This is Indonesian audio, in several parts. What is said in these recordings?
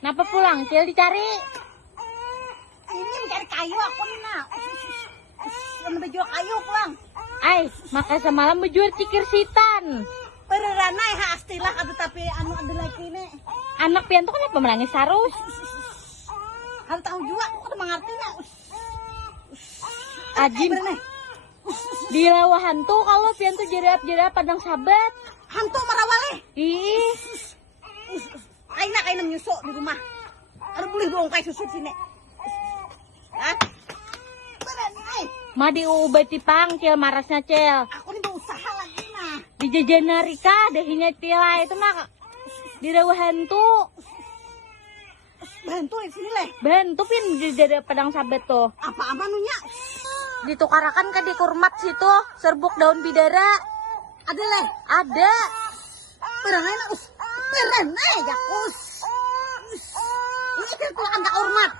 Kenapa pulang? Cil dicari. Ini mencari kayu aku nih nak. Yang berjual kayu pulang. Ay, maka semalam berjual cikir sitan. Pereranai hastilah aduh tapi anu ada lagi nih. Anak pian tuh kenapa menangis sarus? Harus tahu juga aku udah mengerti nak. Ajim. Di rawa hantu kalau pian tuh jerap padang sabat. Hantu marawale. Ih, Kaina menyusuk di rumah. Ada boleh dong kayak susu sini. Hah? Berenai. mah diubati pang Cil marasnya Cil. Aku nih berusaha lagi nah. Di jajan Rika dehinya Cila itu mah di rawa hantu. Bantu di sini leh. Bantu pian di jerap padang sabat tuh. Apa nunya? Ditukarakan ke di kurmat situ serbuk daun bidara. Ada leh. Ada. Berenai nak. Berenai ya us. Ini kan tuh anda hormat.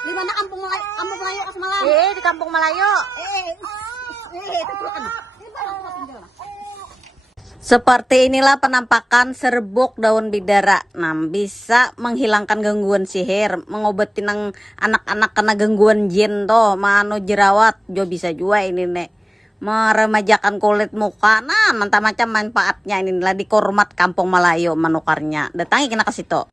Di mana kampung Melayu semalam? Di Kampung Melayu. Itu tuh anda. Ini barang tinggal. Seperti inilah penampakan serbuk daun bidara. Nah, bisa menghilangkan gangguan sihir, mengobati nang anak-anak kena gangguan jin toh, mano jerawat, jo bisa juga ini nek. Meremajakan kulit muka, nah macam-macam manfaatnya inilah di Kurmat Kampung Melayu menukarnya. Datangi kena ke situ.